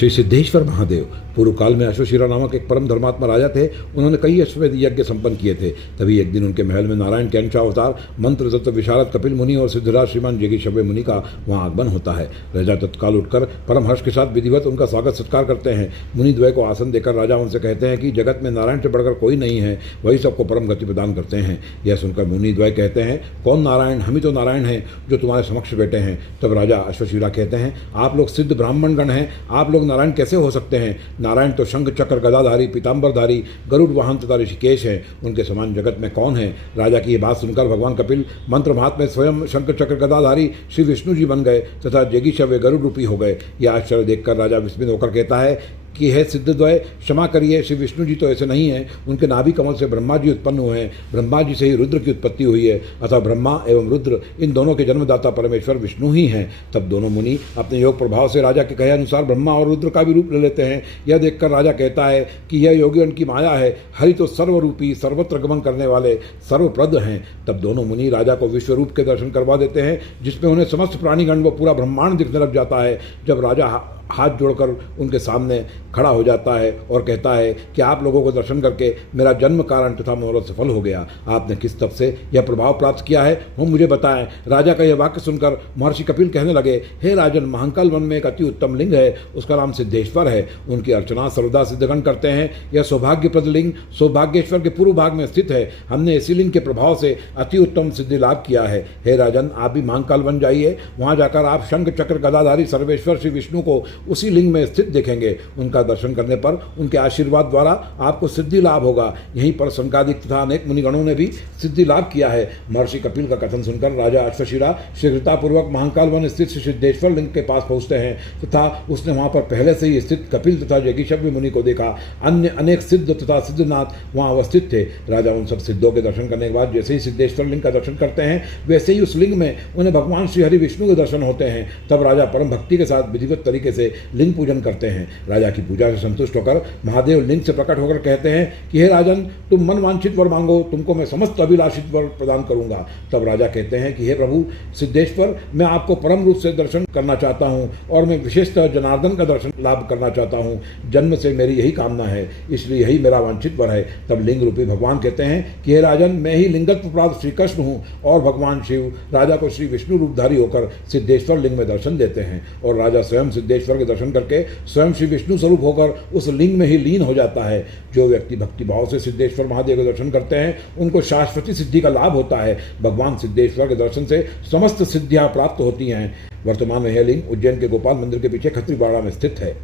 श्री सिद्धेश्वर महादेव पूर्व काल में अश्वशिरा नामक एक परम धर्मात्मा राजा थे। उन्होंने कई अश्वमेध यज्ञ संपन्न किए थे। तभी एक दिन उनके महल में नारायण के अंश अवतार मंत्र तत्व विशारद कपिल मुनि और सिद्धराज श्रीमान जगीशव्य मुनि का वहाँ आगमन होता है। राजा तत्काल उठकर परम हर्ष के साथ विधिवत उनका स्वागत सत्कार करते हैं। मुनि द्वय को आसन देकर राजा उनसे कहते हैं कि जगत में नारायण से बढ़कर कोई नहीं है, वही सबको परम गति प्रदान करते हैं। यह सुनकर मुनि द्वय कहते हैं, कौन नारायण? हम ही तो नारायण हैं जो तुम्हारे समक्ष बैठे हैं। तब राजा अश्वशिरा कहते हैं, आप लोग सिद्ध ब्राह्मण गण हैं, आप लोग नारायण कैसे हो सकते हैं? नारायण तो शंख चक्र गदाधारी पीताम्बरधारी गरुड़ वाहन तथा ऋषिकेश हैं, उनके समान जगत में कौन है? राजा की ये बात सुनकर भगवान कपिल मंत्र महात्म्य स्वयं शंख चक्र गदाधारी श्री विष्णु जी बन गए तथा जगीशव्य गरुड़ रूपी हो गए। यह आश्चर्य देखकर राजा विस्मित होकर कहता है कि हे सिद्धद्वय, क्षमा करिए, श्री विष्णु जी तो ऐसे नहीं हैं। उनके नाभि कमल से ब्रह्मा जी उत्पन्न हुए हैं, ब्रह्मा जी से ही रुद्र की उत्पत्ति हुई है, अतः ब्रह्मा एवं रुद्र इन दोनों के जन्मदाता परमेश्वर विष्णु ही हैं। तब दोनों मुनि अपने योग प्रभाव से राजा के कहे अनुसार ब्रह्मा और रुद्र का भी रूप ले लेते हैं। यह देखकर राजा कहता है कि यह योगियों की माया है, हरि तो सर्वरूपी सर्वत्र गमन करने वाले सर्वप्रद हैं। तब दोनों मुनि राजा को विश्व रूप के दर्शन करवा देते हैं, जिसमें उन्हें समस्त प्राणीगण व पूरा ब्रह्मांड दिखने लग जाता है। जब राजा हाथ जोड़कर उनके सामने खड़ा हो जाता है और कहता है कि आप लोगों को दर्शन करके मेरा जन्म कारण तथा मनोरथ सफल हो गया। आपने किस तप से यह प्रभाव प्राप्त किया है, वो मुझे बताएं। राजा का यह वाक्य सुनकर महर्षि कपिल कहने लगे, हे राजन, महाकाल वन में एक अति उत्तम लिंग है, उसका नाम सिद्धेश्वर है। उनकी अर्चना सर्वदा सिद्धगण करते हैं। यह सौभाग्यप्रद लिंग सौभाग्येश्वर के पूर्व भाग में स्थित है। हमने इसी लिंग के प्रभाव से अति उत्तम सिद्धि लाभ किया है। हे राजन, आप भी महाकाल वन जाइए, वहाँ जाकर आप शंख चक्र गदाधारी सर्वेश्वर श्री विष्णु को उसी लिंग में स्थित देखेंगे। उनका दर्शन करने पर उनके आशीर्वाद द्वारा आपको सिद्धि लाभ होगा। यहीं पर सनकादिक तथा अनेक मुनिगणों ने भी सिद्धि लाभ किया है। महर्षि कपिल का कथन सुनकर राजा अश्वशिरा शीघ्रतापूर्वक महाकाल वन स्थित सिद्धेश्वर लिंग के पास पहुंचते हैं तथा उसने वहां पर पहले से ही स्थित कपिल तथा जगीशव्य मुनि को देखा। अन्य अनेक सिद्ध तथा सिद्धनाथ वहां अवस्थित थे। राजा उन सब सिद्धों के दर्शन करने के बाद जैसे ही सिद्धेश्वर लिंग का दर्शन करते हैं, वैसे ही उस लिंग में उन्हें भगवान श्री हरि विष्णु के दर्शन होते हैं। तब राजा परम भक्ति के साथ विधिवत तरीके से लिंग पूजन करते हैं। राजा की पूजा से संतुष्ट होकर महादेव लिंग से प्रकट होकर कहते हैं कि हे राजन, तुम मन वांछित वर मांगो, तुमको मैं समस्त अभिलाषित वर प्रदान करूंगा। तब राजा कहते हैं कि हे प्रभु सिद्धेश्वर, मैं आपको परम रूप से दर्शन करना चाहता हूं और मैं विशेषतः जनार्दन का दर्शन लाभ करना चाहता हूं। जन्म से मेरी यही कामना है, इसलिए यही मेरा वांछित वर है। तब लिंग रूपी भगवान कहते हैं कि हे राजन, मैं ही लिंगत्व प्राप्त श्री कृष्ण हूँ। और भगवान शिव राजा को श्री विष्णु रूपधारी होकर सिद्धेश्वर लिंग में दर्शन देते हैं और राजा स्वयं सिद्धेश्वर के दर्शन करके स्वयं श्री विष्णु स्वरूप होकर उस लिंग में ही लीन हो जाता है। जो व्यक्ति भक्ति भाव से सिद्धेश्वर महादेव के दर्शन करते हैं, उनको शाश्वती सिद्धि का लाभ होता है। भगवान सिद्धेश्वर के दर्शन से समस्त सिद्धियां प्राप्त होती हैं। वर्तमान में यह लिंग उज्जैन के गोपाल मंदिर के पीछे खत्रीबाड़ा में स्थित है।